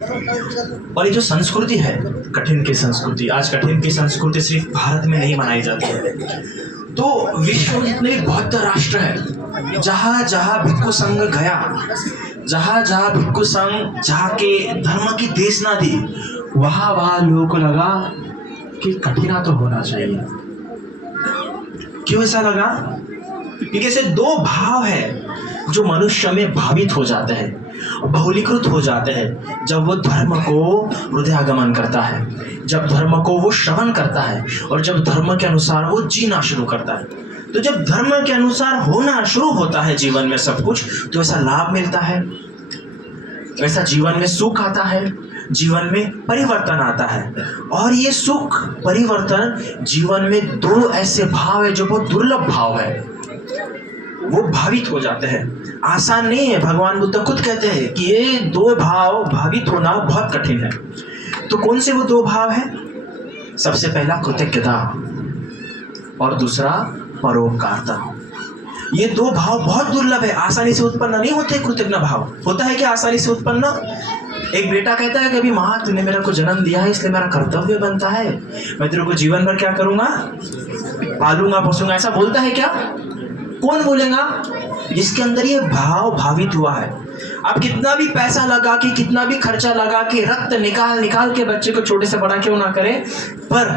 और ये जो संस्कृति है कठिन की संस्कृति, आज कठिन की संस्कृति सिर्फ भारत में नहीं मनाई जाती है, तो विश्व में जितने भी बौद्ध राष्ट्र है, जहाँ जहाँ भिक्षु संघ गया, जहाँ जहाँ भिक्षु संघ जाके धर्म की देश ना दी, वहाँ वहाँ लोगों को लगा कि कठिना तो होना चाहिए। क्यों ऐसा लगा? क्योंकि ऐसे दो भाव है जो मनुष्य में भावित हो जाते हैं, बहुलीकृत हो जाते हैं। जब वो धर्म को हृदयागमन करता है, जब धर्म को वो श्रवण करता है, और जब धर्म के अनुसार वो जीना शुरू करता है। तो जब धर्म के अनुसार होना शुरू होता है जीवन में सब कुछ, तो ऐसा लाभ मिलता है, ऐसा जीवन में सुख आता है, जीवन में परिवर्तन आता है। और ये सुख परिवर्तन जीवन में दो ऐसे भाव है जो बहुत दुर्लभ भाव है, वो भावित हो जाते हैं। आसान नहीं है। भगवान बुद्ध खुद कहते हैं कि ये दो भाव भावित होना बहुत कठिन है। तो कौन से वो दो भाव है? सबसे पहला कृतज्ञता और दूसरा परोपकारता। ये दो भाव बहुत दुर्लभ है, आसानी से उत्पन्न नहीं होते। कृतज्ञ भाव होता है क्या आसानी से उत्पन्न? एक बेटा कहता है कि अभी माँ तूने मेरे को जन्म दिया है, इसलिए मेरा कर्तव्य बनता है, मैं तेरे को जीवन भर क्या करूंगा, पालूंगा पोसूंगा, ऐसा बोलता है क्या? कौन बोलेगा? जिसके अंदर ये भाव भावित हुआ है। आप कितना भी पैसा लगा के, कितना भी खर्चा लगा के, रक्त निकाल निकाल के बच्चे को छोटे से बड़ा क्यों ना करें, पर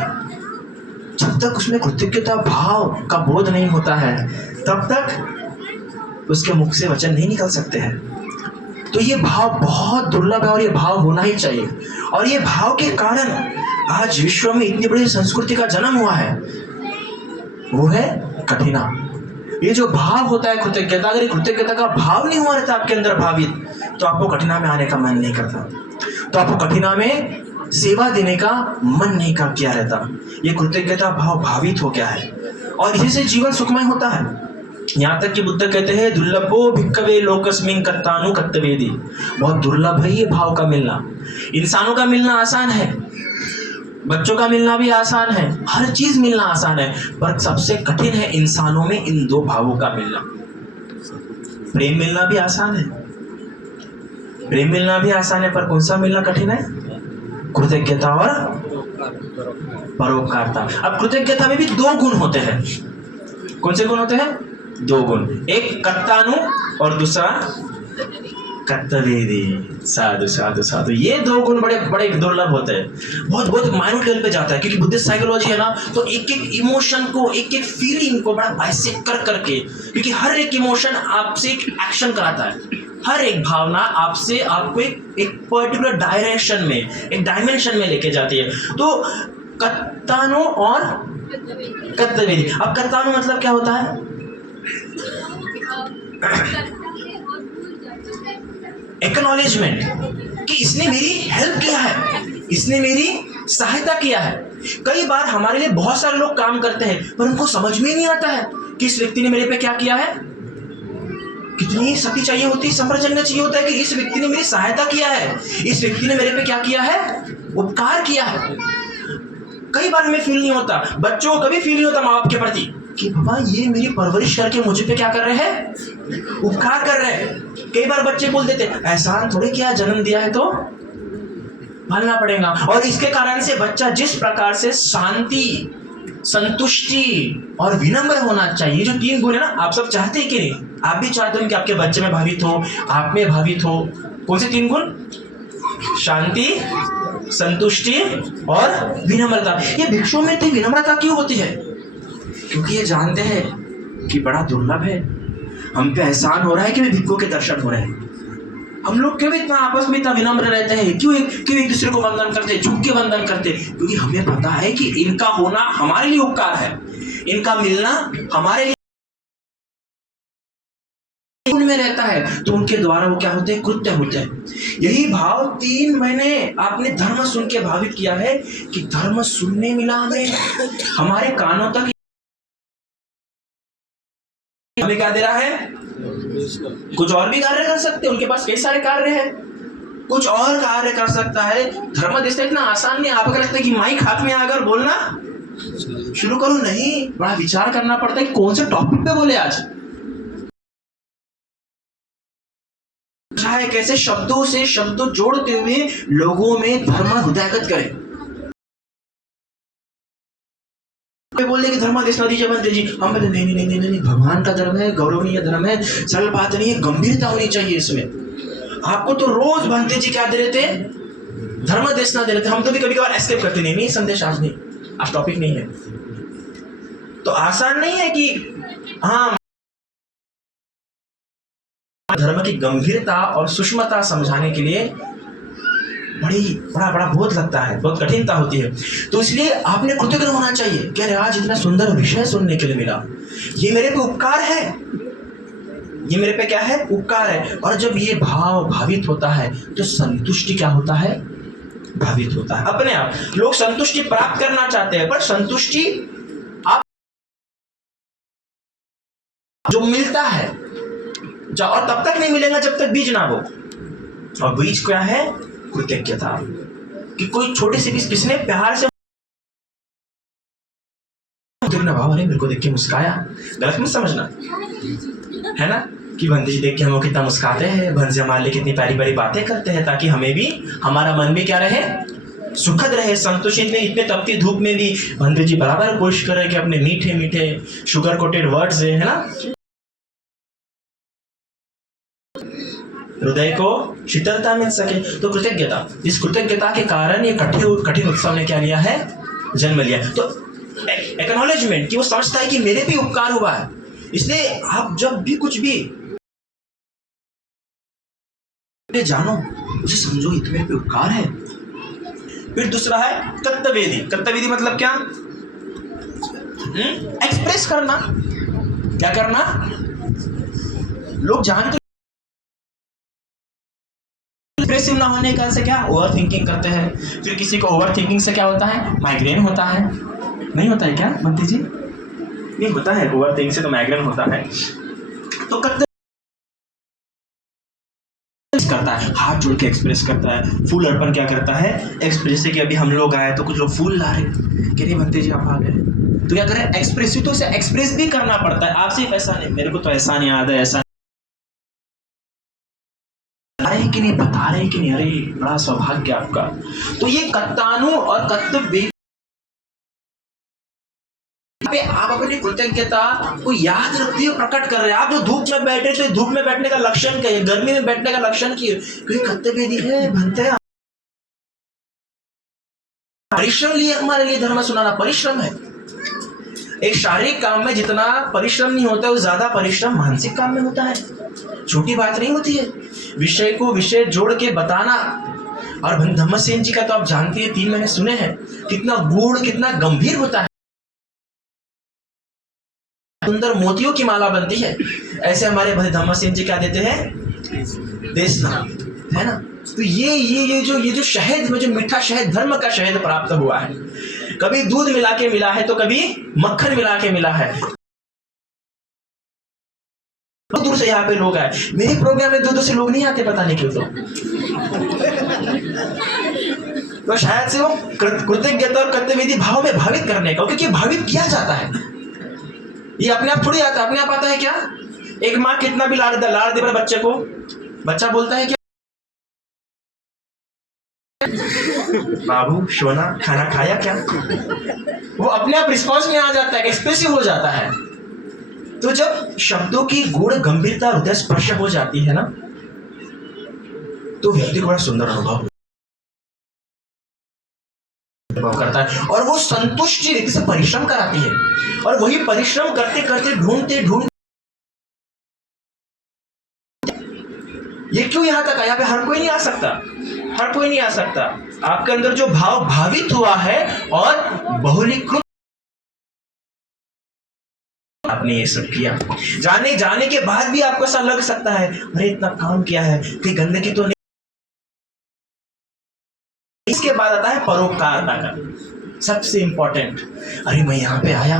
जब तक उसमें कृतज्ञता भाव का बोध नहीं होता है, तब तक उसके मुख से वचन नहीं निकल सकते हैं। तो ये भाव बहुत दुर्लभ है और ये भाव होना ही चाहिए। और ये भाव के कारण आज विश्व में इतनी बड़ी संस्कृति का जन्म हुआ है, वो है कठिना। ये जो भाव होता है कृतज्ञता, अगर कृतज्ञता का भाव नहीं हुआ रहता आपके अंदर भावित, तो आपको कठिना में आने का मन नहीं करता, तो आपको कठिना में सेवा देने का मन नहीं किया रहता। ये कृतज्ञता भाव भावित हो गया है और इसी से जीवन सुखमय होता है। यहाँ तक कि बुद्ध कहते हैं दुर्लभो भिक्खवे लोकस्मिन् कत्तानु कत्तवेदी। बहुत दुर्लभ है ये भाव का मिलना। इंसानों का मिलना आसान है, बच्चों का मिलना भी आसान है, हर चीज मिलना आसान है, पर सबसे कठिन है इंसानों में इन दो भावों का मिलना। प्रेम मिलना भी आसान है, प्रेम मिलना भी आसान है, पर कौन सा मिलना कठिन है? कृतज्ञता और परोपकारता। अब कृतज्ञता में भी दो गुण होते हैं। कौन से गुण होते हैं? दो गुण, एक कत्तानु और दूसरा कत्तवेदी। साधु साधु साधु। ये दो गुण बड़े बड़े दुर्लभ होते हैं, बहुत बहुत माइन्यूट लेवल पे जाता है, क्योंकि बुद्धिस्ट साइकोलॉजी है ना, तो एक एक इमोशन को, एक एक फीलिंग को बड़ा बाइसेक्ट कर करके, क्योंकि हर एक इमोशन आपसे एक एक्शन कराता है, हर एक भावना आपसे आपको एक पर्टिकुलर डायरेक्शन में, एक डायमेंशन में लेके जाती है। तो कत्तानु और कत्तवेदी। अब कत्तानु मतलब क्या होता है? एक्नॉलेजमेंट, कि इसने मेरी हेल्प किया है, इसने मेरी सहायता किया है। कई बार हमारे लिए बहुत सारे लोग काम करते हैं, पर उनको समझ में नहीं आता है कि इस व्यक्ति ने मेरे पे क्या किया है। कितनी शक्ति चाहिए होती है, संप्रचन्न चाहिए होता है कि इस व्यक्ति ने मेरी सहायता किया है, इस व्यक्ति ने मेरे पे क्या किया है, उपकार किया है। कई बार हमें फील नहीं होता, बच्चों को कभी फील नहीं होता माँ बाप के प्रति कि पापा ये मेरी परवरिश करके मुझे पे क्या कर रहे हैं, उपकार कर रहे हैं। कई बार बच्चे बोल देते एहसान थोड़े किया, जन्म दिया है तो पालना पड़ेगा। और इसके कारण से बच्चा जिस प्रकार से शांति, संतुष्टि और विनम्र होना चाहिए, जो तीन गुण है ना, आप सब चाहते हैं कि नहीं? आप भी चाहते हो कि आपके बच्चे में भावित हो, आप में भावित हो। कौन से तीन गुण? शांति, संतुष्टि और विनम्रता। ये भिक्षुओं में इतनी विनम्रता क्यों होती है? क्योंकि ये जानते हैं कि बड़ा दुर्लभ है, हम पे एहसान हो रहा है कि वे भिक्षुओं के दर्शन हो रहे हैं। हम लोग क्यों इतना आपस में इतना विनम्र रहते हैं, क्यों एक दूसरे को वंदन करते, झुक के वंदन करते? क्योंकि हमें पता है कि इनका होना हमारे लिए उपकार है, इनका मिलना हमारे लिए में रहता है, तो उनके द्वारा वो क्या होते हैं, कृत्य होते हैं। यही भाव 3 महीने आपने धर्म सुन के भावित किया है कि धर्म सुनने मिला हमें, हमारे कानों तक हमें क्या दे रहा है? कुछ और भी कार्य कर सकते हैं, उनके पास कई सारे कार्य हैं, कुछ और कार्य कर सकता है। धर्म देश इतना आसान नहीं। आपको लगता है कि माइक हाथ में आकर बोलना शुरू करो, नहीं, बड़ा विचार करना पड़ता है कि कौन से टॉपिक पे बोले आज। सिखाए कैसे शब्दों से शब्द जोड़ते हुए लोगों में धर्म हृदयगत करें। बोलने की धर्मादेश दीजिए बनते जी, हम बोले नहीं नहीं नहीं नहीं, भगवान का धर्म है, गौरवनीय धर्म है, सरल बात नहीं है, गंभीरता होनी चाहिए इसमें। आपको तो रोज बनते जी क्या दे रहे थे, धर्मादेश दे रहे थे। हम तो भी कभी कभार एस्केप करते, नहीं नहीं संदेश आज नहीं, आज टॉपिक नहीं है। तो आसान नहीं है कि हाँ, धर्म की गंभीरता और सूक्ष्मता समझाने के लिए बड़ा बोझ लगता है, बहुत कठिनता होती है। तो इसलिए आपने कृतज्ञ होना चाहिए कि अरे आज इतना सुंदर विषय सुनने के लिए मिला, ये मेरे पे उपकार है, ये मेरे पे क्या है, उपकार है। और जब ये भाव भावित होता है तो संतुष्टि क्या होता है, भावित होता है अपने आप। लोग संतुष्टि प्राप्त करना चाहते हैं, पर संतुष्टि आप जो मिलता है और तब तक नहीं मिलेगा जब तक बीज ना हो। और बीज क्या है, कृतज्ञता। कि कोई छोटी सी भी किसने प्यार से भाव, अरे मेरे को देख के मुस्काया, गलत मत समझना है ना, कि बंदी देख के हम कितना मुस्काते हैं, भंजे हमारे लिए कितनी प्यारी प्यारी बातें करते हैं, ताकि हमें भी, हमारा मन भी क्या रहे, सुखद रहे, संतुष्टित में। इतने तपती धूप में भी बंदी जी बराबर कोशिश कर रहे कि अपने मीठे मीठे शुगर कोटेड वर्ड्स है ना, हृदय को शीतलता मिल सके। तो कृतज्ञता, इस कृतज्ञता के कारण ये कठिन उत्सव ने क्या लिया है, जन्म लिया। तो एक्नॉलेजमेंट कि वो समझता है कि मेरे भी उपकार हुआ है। इसलिए आप जब भी कुछ भी जानो, उसे समझो ये मेरे पे उपकार है। फिर दूसरा है कर्तव्यवेदी। कर्तव्यवेदी मतलब क्या, एक्सप्रेस करना। क्या करना, लोग जानते एक्सप्रेसिव ना होने का से क्या, ओवर थिंकिंग करते हैं। फिर किसी को ओवर थिंकिंग से क्या होता है, माइग्रेन होता है। नहीं होता है क्या बंटी जी, नहीं होता है, ओवर थिंकिंग से तो माइग्रेन होता है। तो करता है, हाथ जोड़ के एक्सप्रेस करता है। फूल अर्पण क्या करता है, एक्सप्रेस। जैसे कि अभी हम लोग आए तो कुछ लोग फूल ला रहे, कह रहे बंटी जी आप आ गए, तो क्या करें, एक्सप्रेसिव। तो उसे एक्सप्रेस भी करना पड़ता है। आप सिर्फ ऐसा नहीं, मेरे को तो ऐसा नहीं याद है, ऐसा कि नहीं बता रहे कि नहीं, अरे बड़ा सौभाग्य आपका। तो ये कत्तानु और कर्तव्य पे आप अपनी कृतज्ञता को याद रखते हुए प्रकट कर रहे हैं। आप जो धूप में बैठे थे, धूप में बैठने का लक्षण क्या है, गर्मी में बैठने का लक्षण क्या है, क्योंकि कर्तव्य है, बनते हैं परिश्रम लिए, हमारे लिए धर्म सुनाना परिश्रम है। एक शारीरिक काम में जितना परिश्रम नहीं होता है, वो ज्यादा परिश्रम मानसिक काम में होता है। छोटी बात नहीं होती है विषय को विषय जोड़ के बताना। और धम्मसेन जी का तो आप जानते हैं, 3 महीने सुने हैं, कितना गूढ़ कितना गंभीर होता है। सुंदर मोतियों की माला बनती है, ऐसे हमारे भाई धम्मसेन जी क्या देते हैं, देशना है ना। तो ये जो शहद में, जो मीठा शहद, धर्म का शहद प्राप्त हुआ है, कभी दूध मिला के मिला है तो कभी मक्खन मिला के मिला है। दूर से यहाँ पे लोग आए, मेरे प्रोग्राम में दूर से लोग नहीं आते, पता नहीं क्यों। तो शायद से वो कृतज्ञता और कर्तव्यवेदी भाव में भावित करने का, क्योंकि भावित किया जाता है, ये अपने आप थोड़ी आता है। अपने आप आता है क्या, एक माँ कितना भी लाड़ दे बच्चे को, बच्चा बोलता है क्या, बाबू सोना खाना खाया क्या, वो अपने आप रिस्पॉन्स में आ जाता है, एक्सप्रेसिव हो जाता है। तो जब शब्दों की गूढ़ गंभीरता हृदय स्पर्श हो जाती है ना, तो व्यक्ति को बड़ा सुंदर अनुभव करता है, और वो संतुष्टि रीति से परिश्रम कराती है। और वही परिश्रम करते करते ढूंढते ये क्यों यहां तक आया, हर कोई नहीं आ सकता, हर कोई नहीं आ सकता। आपके अंदर जो भाव भावित हुआ है और बहुलीकृत, आपने ये सब किया, जाने के बाद भी आपको ऐसा लग सकता है, अरे इतना काम किया है, कोई गंदगी तो नहीं। इसके बाद आता है परोपकारता का, सबसे इंपॉर्टेंट। अरे मैं यहाँ पे आया,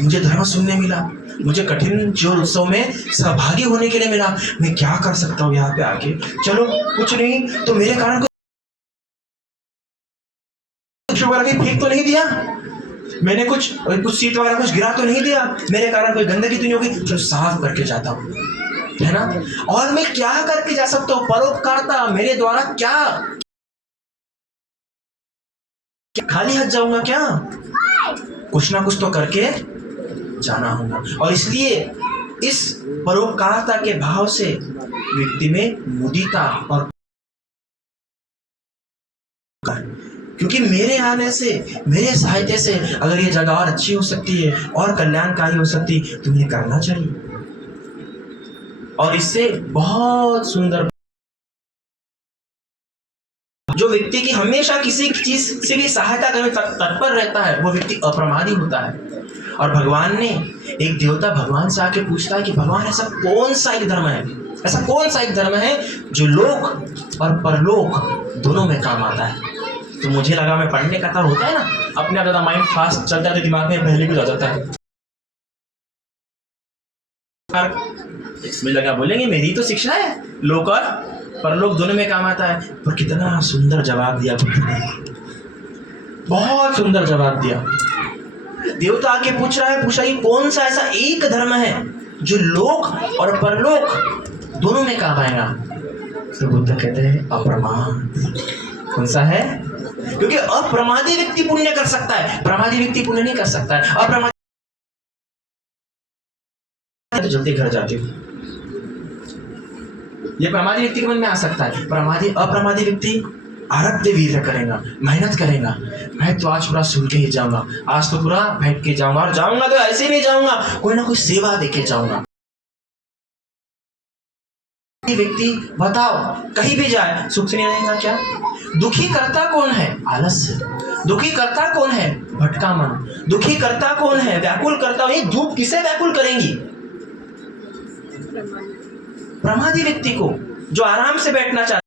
मुझे धर्म सुनने मिला, मुझे कठिन जो उत्सव में सहभागी होने के लिए मिला, मैं क्या कर सकता हूँ यहाँ पे आके। चलो कुछ नहीं तो मेरे कारण कुछ वगैरह फेंक तो नहीं दिया, मैंने कुछ सीट वगैरह कुछ गिरा तो नहीं दिया, मेरे कारण कोई गंदगी तो नहीं होगी, चलो साफ करके जाता हूँ। है ना। और मैं क्या करके जा सकता हूँ, परोपकारता मेरे द्वारा क्या, खाली हाथ जाऊंगा क्या, कुछ ना कुछ तो करके जाना होगा। और इसलिए इस परोपकारता के भाव से व्यक्ति में मुदिता, और क्योंकि मेरे आने से, मेरे सहायता से अगर ये जगह और अच्छी हो सकती है और कल्याणकारी हो सकती, तो मुझे करना चाहिए। और इससे बहुत सुंदर, जो व्यक्ति की हमेशा किसी चीज से भी सहायता करने तत्पर रहता है, वो व्यक्ति अप्रमादी होता है। और भगवान ने, एक देवता भगवान से आके पूछता है कि भगवान ऐसा कौन सा एक धर्म है, ऐसा कौन सा एक धर्म है जो लोक और परलोक दोनों में काम आता है। तो मुझे लगा, मैं पढ़ने का था, होता है ना अपने आप ज्यादा माइंड फास्ट चलता है तो दिमाग में पहले भी आ जाता है। इसमें लगा बोलेंगे मेरी तो शिक्षा है, लोक और परलोक दोनों में काम आता है। पर कितना सुंदर जवाब दिया बुद्ध ने, बहुत सुंदर जवाब दिया। देवता आके पूछ रहा है, पूछा ये कौन सा ऐसा एक धर्म है जो लोक और परलोक दोनों में काम आएगा। तो बुद्ध कहते हैं अप्रमाद। कौन सा है? क्योंकि अप्रमादी व्यक्ति पुण्य कर सकता है, प्रमादी व्यक्ति पुण्य नहीं कर सकता है। अप्रमादी तो जल्दी घर जाते हो, ये प्रमादी व्यक्ति के मन में आ सकता है। अप्रमादी व्यक्ति आरब्ध वीर्य करेगा, मेहनत करेगा। मैं तो आज पूरा सुन के ही जाऊंगा, आज तो पूरा बैठ के जाऊंगा, और जाऊंगा तो ऐसे नहीं जाऊंगा, कोई ना कोई सेवा देके जाऊंगा। व्यक्ति बताओ कहीं भी जाए सुख से नहीं रहेगा क्या? दुखी करता कौन है? आलस्य। दुखी करता कौन है? भटका मन। दुखी करता कौन है? व्याकुल करता। ये धूप किसे व्याकुल करेंगी? प्रमादी व्यक्ति को, जो आराम से बैठना चाहता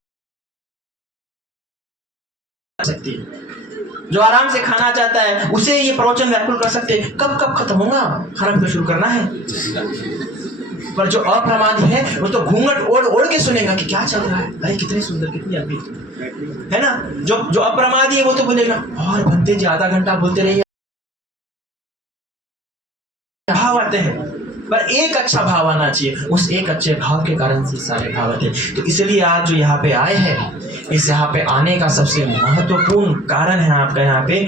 सकती है, जो आराम से खाना चाहता है, उसे ये प्रवचन व्याकुल कर सकते। कब खत्म होगा, खाना भी तो शुरू करना है। पर जो अप्रमादी है वो तो घूंघट ओढ़ के सुनेगा कि क्या चल रहा है, अरे कितनी सुंदर, कितनी अद्भुत, है ना। जो अप्रमादी है वो तो बोलेगा और बनते जी, आधा घंटा बोलते रहिए। भाव आते हैं, पर एक अच्छा भाव आना चाहिए, उस एक अच्छे भाव के कारण से सारे भाव आते हैं। तो इसलिए आज जो यहाँ पे आए हैं, इस यहाँ पे आने का सबसे महत्वपूर्ण कारण है आपका यहाँ पे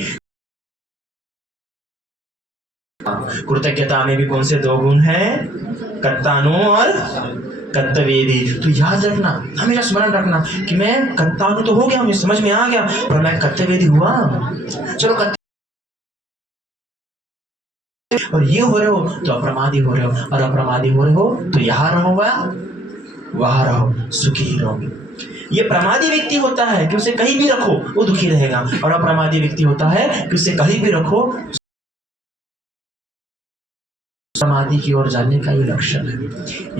कृतज्ञता में भी कौन से दो गुण हैं? कर्तानु और कर्तव्यवेदी। तो याद रखना, हमेशा स्मरण रखना कि मैं कर्तानु तो हो गया, मुझे समझ में आ गया, पर मैं कर्तव्यवेदी हुआ। चलो और ये हो रहे हो तो अप्रमादी हो रहे हो, और अप्रमादी हो रहे हो तो यहाँ रहोगा वहां रहो, सुखी ही रहोगे। ये प्रमादी व्यक्ति होता है कि उसे कहीं भी रखो वो दुखी रहेगा, और अप्रमादी व्यक्ति होता है कि उसे कहीं भी रखो समाधि की ओर जाने का ये लक्षण है।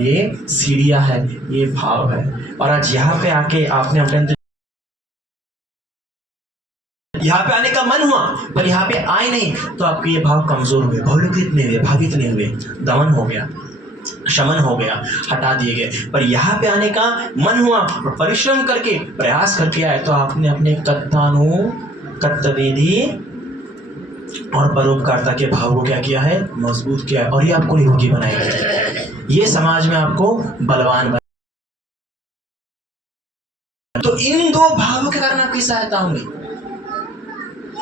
ये सीढ़ियां है, ये भाव है। और आज यहाँ पे आके आपने अपने यहाँ पे आने का मन हुआ, पर यहाँ पे आए नहीं, तो आपके ये भाव कमजोर हुए, भौलिकृत नहीं हुए, भावित नहीं हुए, दमन हो गया, शमन हो गया, हटा दिए गए। पर यहाँ पे आने का मन हुआ, परिश्रम करके, प्रयास करके आए, तो आपने अपने कर्तानु, कर्तव्यवेदी और परोपकारता के भाव को क्या किया है? मजबूत किया है। और ये आपको योगी बनाएगा, ये समाज में आपको बलवान बनाएगा। तो इन दो भावों के कारण आपकी सहायता होगी।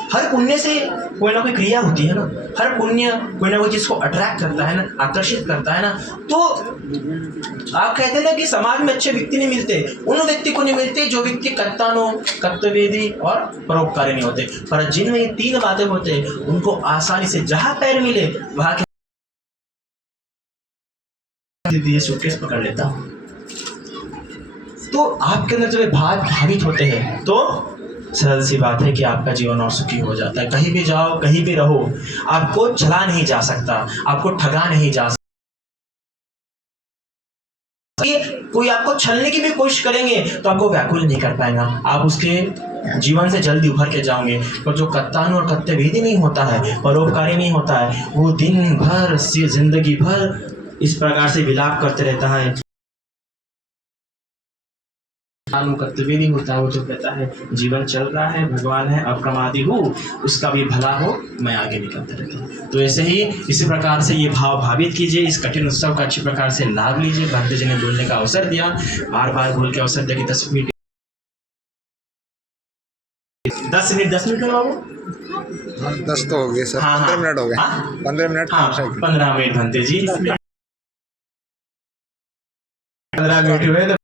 हर पुण्य से कोई ना कोई क्रिया होती है ना, हर पुण्य कोई ना कोई चीज को अट्रैक्ट करता है ना, आकर्षित करता है ना। तो आप कहते हैं ना कि समाज में अच्छे व्यक्ति नहीं मिलते, उन व्यक्ति को नहीं मिलते जो व्यक्ति कर्तानु, कर्तव्यवेदी और परोपकारी नहीं होते। पर जिनमें ये तीन बातें होते हैं, उनको आसानी से जहां पैर मिले वहां के सूटकेस पकड़ लेता। तो आपके अंदर जब भाव भावित होते हैं तो सरल सी बात है कि आपका जीवन और सुखी हो जाता है। कहीं भी जाओ, कहीं भी रहो, आपको चला नहीं जा सकता, आपको ठगा नहीं जा सकता। कोई आपको छलने की भी कोशिश करेंगे तो आपको व्याकुल नहीं कर पाएगा, आप उसके जीवन से जल्दी उभर के जाओगे। पर जो कर्तानु और कर्तव्यवेदी नहीं होता है, परोपकारी नहीं होता है, वो दिन भर जिंदगी भर इस प्रकार से विलाप करते रहता है। मालूम कर्तव्य नहीं होता, वो तो कहता है जीवन चल रहा है, भगवान है, अप्रमादी हूँ, उसका भी भला हो, मैं आगे निकलता रहता हूँ। तो ऐसे ही इसी प्रकार से ये भाव भावित कीजिए, इस कठिन उत्सव का अच्छी प्रकार से लाभ लीजिए। भक्त जी ने बोलने का अवसर दिया, बार बार बोल के अवसर दिया कि 10 मिनट 10 मिनट करवाओ। 10 तो हो गए सर। हाँ 15 मिनट हो गए। हाँ 15 मिनट हाँ 15 मिनट भंते जी, 15 मिनट हुए तो